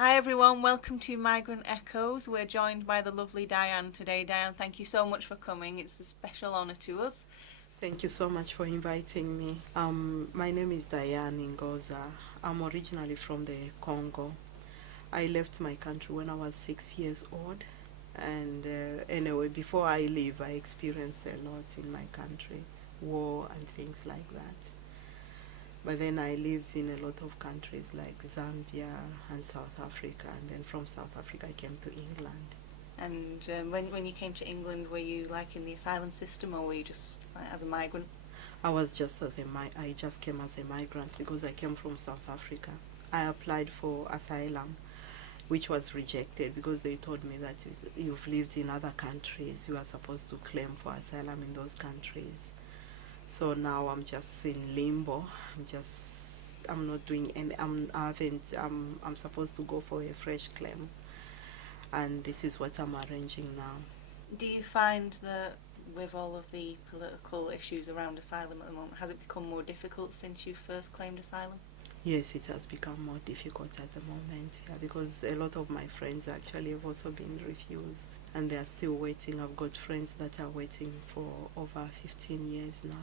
Hi everyone, welcome to Migrant Echoes. We're joined by the lovely Dianne today. Dianne, thank you so much for coming. It's a special honour to us. Thank you so much for inviting me. My name is Diannce Ngoza. I'm originally from the Congo. I left my country when I was 6 years old. And anyway, before I leave, I experienced a lot in my country, war and things like that. But then I lived in a lot of countries like Zambia and South Africa. And then from South Africa, I came to England. And when you came to England, were you like in the asylum system or were you just as a migrant? I just came as a migrant because I came from South Africa. I applied for asylum, which was rejected because they told me that if you've lived in other countries, you are supposed to claim for asylum in those countries. So now I'm just in limbo. I'm not doing any. I haven't. I'm supposed to go for a fresh claim, and this is what I'm arranging now. Do you find that with all of the political issues around asylum at the moment, has it become more difficult since you first claimed asylum? Yes, it has become more difficult at the moment, yeah, because a lot of my friends actually have also been refused and they are still waiting. I've got friends that are waiting for over 15 years now.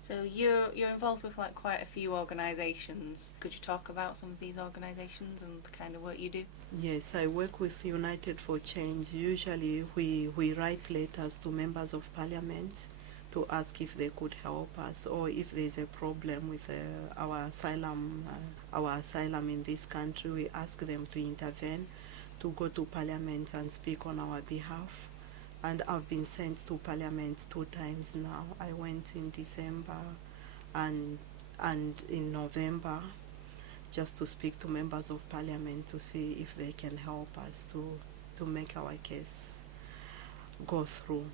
So you're involved with like quite a few organisations. Could you talk about some of these organisations and the kind of work you do? Yes, I work with United for Change. Usually we write letters to members of parliament to ask if they could help us or if there's a problem with our asylum in this country. We ask them to intervene, to go to parliament and speak on our behalf. And I've been sent to parliament 2 times now. I went in December and in November just to speak to members of parliament to see if they can help us to make our case go through.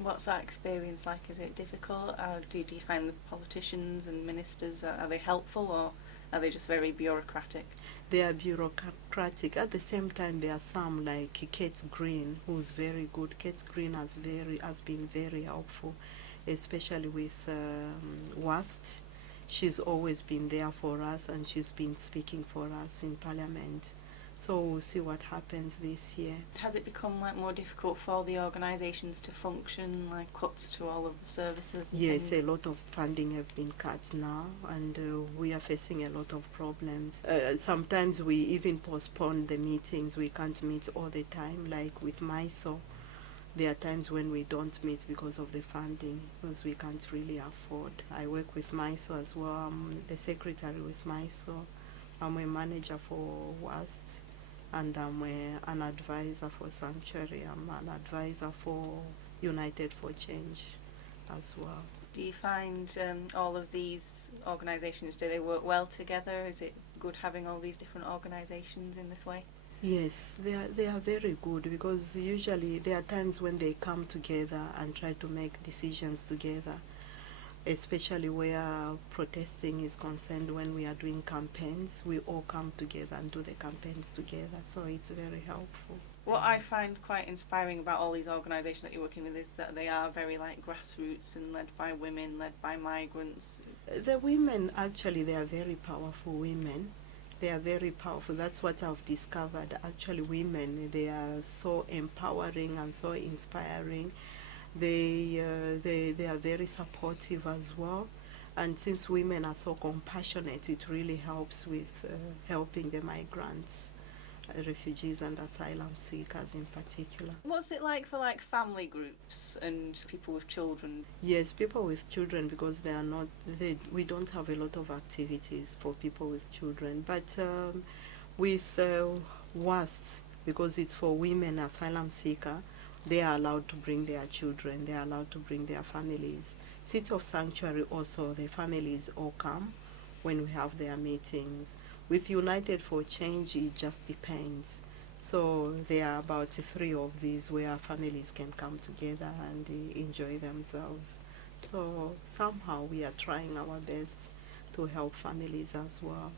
What's that experience like? Is it difficult? Do you find the politicians and ministers, are they helpful or are they just very bureaucratic? They are bureaucratic. At the same time, there are some like Kate Green, who's very good. Kate Green has been very helpful, especially with WAST. She's always been there for us, and she's been speaking for us in Parliament. So we'll see what happens this year. Has it become like more difficult for the organisations to function, like cuts to all of the services? Yes, a lot of funding have been cut now, and we are facing a lot of problems. Sometimes we even postpone the meetings. We can't meet all the time, like with MiSol. There are times when we don't meet because of the funding, because we can't really afford. I work with MiSol as well. I'm the secretary with MiSol. I'm a manager for WAST, and I'm an advisor for Sanctuary. I'm an advisor for United for Change as well. Do you find all of these organisations, do they work well together? Is it good having all these different organisations in this way? Yes, they are very good because usually there are times when they come together and try to make decisions together, especially where protesting is concerned. When we are doing campaigns, we all come together and do the campaigns together, so it's very helpful. What I find quite inspiring about all these organisations that you're working with is that they are very like grassroots and led by women, led by migrants. The women, actually, they are very powerful women. They are very powerful. That's what I've discovered. Actually, women, they are so empowering and so inspiring. They are very supportive as well. And since women are so compassionate, it really helps with helping the migrants, refugees and asylum seekers in particular. What's it like for like family groups and people with children? Yes, people with children, because we don't have a lot of activities for people with children. But with WAST, because it's for women asylum seeker, they are allowed to bring their children, they are allowed to bring their families. City of Sanctuary also, the families all come when we have their meetings. With United for Change, it just depends. So there are about 3 of these where families can come together and enjoy themselves. So somehow we are trying our best to help families as well.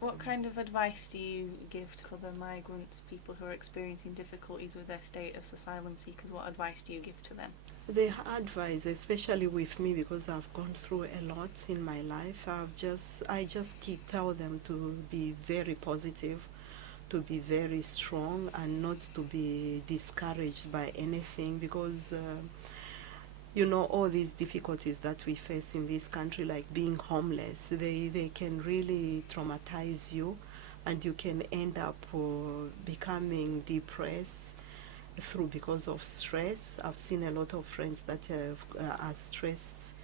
What kind of advice do you give to other migrants, people who are experiencing difficulties with their status, asylum seekers? What advice do you give to them? The advice, especially with me, because I've gone through a lot in my life, I just tell them to be very positive, to be very strong and not to be discouraged by anything, because you know, all these difficulties that we face in this country, like being homeless, they can really traumatize you, and you can end up becoming depressed because of stress. I've seen a lot of friends that are stressed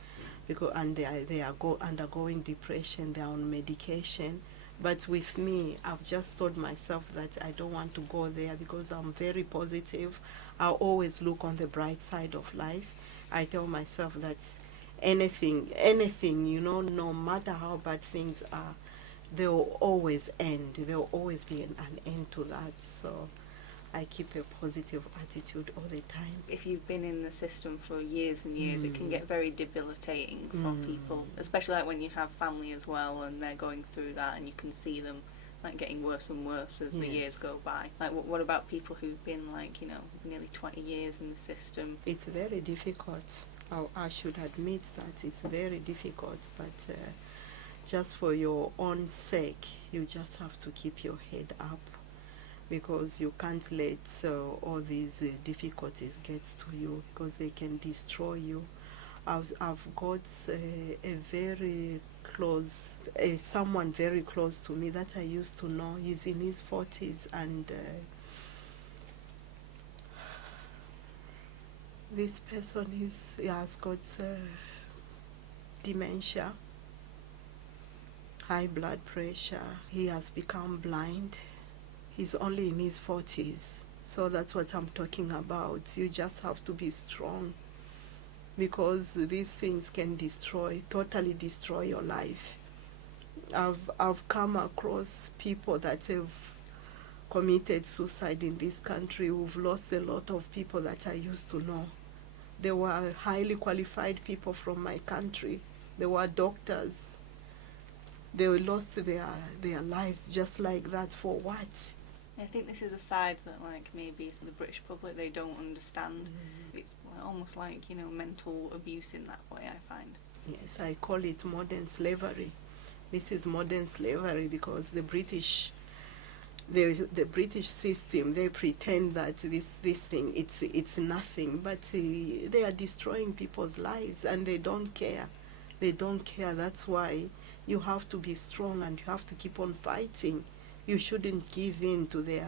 because, and they are undergoing depression. They are on medication. But with me, I've just told myself that I don't want to go there because I'm very positive. I always look on the bright side of life. I tell myself that anything, you know, no matter how bad things are, they'll always end. There'll always be an end to that. So I keep a positive attitude all the time. If you've been in the system for years and years, it can get very debilitating for people, especially like when you have family as well and they're going through that, and you can see them like getting worse and worse as the years go by. Like what about people who've been like, you know, nearly 20 years in the system? It's very difficult. I should admit that it's very difficult, but just for your own sake, you just have to keep your head up, because you can't let all these difficulties get to you, because they can destroy you. I've got a very close, someone very close to me that I used to know. He's in his 40s, and this person he has got dementia, high blood pressure. He has become blind. He's only in his 40s. So that's what I'm talking about. You just have to be strong, because these things can totally destroy your life. I've come across people that have committed suicide in this country, who've lost a lot of people that I used to know. They were highly qualified people from my country. They were doctors. They lost their lives just like that. For what? I think this is a side that, like, maybe the British public, they don't understand. It's almost like, you know, mental abuse in that way, I find. Yes, I call it modern slavery. This is modern slavery, because the British system, they pretend that this thing, it's nothing, but they are destroying people's lives, and they don't care. They don't care. That's why you have to be strong, and you have to keep on fighting. You shouldn't give in to their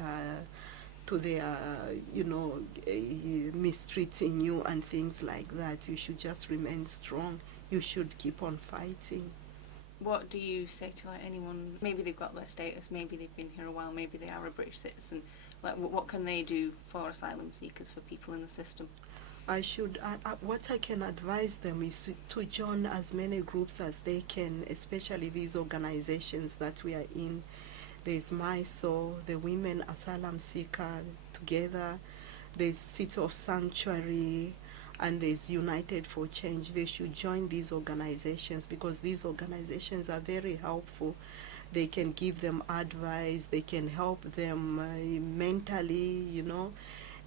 you know, mistreating you and things like that. You should just remain strong. You should keep on fighting. What do you say to like anyone, maybe they've got their status, maybe they've been here a while, maybe they are a British citizen, like what can they do for asylum seekers, for people in the system? What I can advise them is to join as many groups as they can, especially these organizations that we are in. There's MiSol, the Women Asylum Seeker Together, there's City of Sanctuary, and there's United for Change. They should join these organizations, because these organizations are very helpful. They can give them advice, they can help them mentally, you know.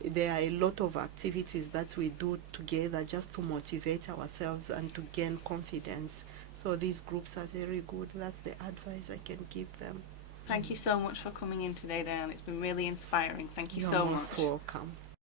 There are a lot of activities that we do together just to motivate ourselves and to gain confidence. So these groups are very good. That's the advice I can give them. Thank you so much for coming in today, Dianne. It's been really inspiring. Thank you You're so most much. welcome.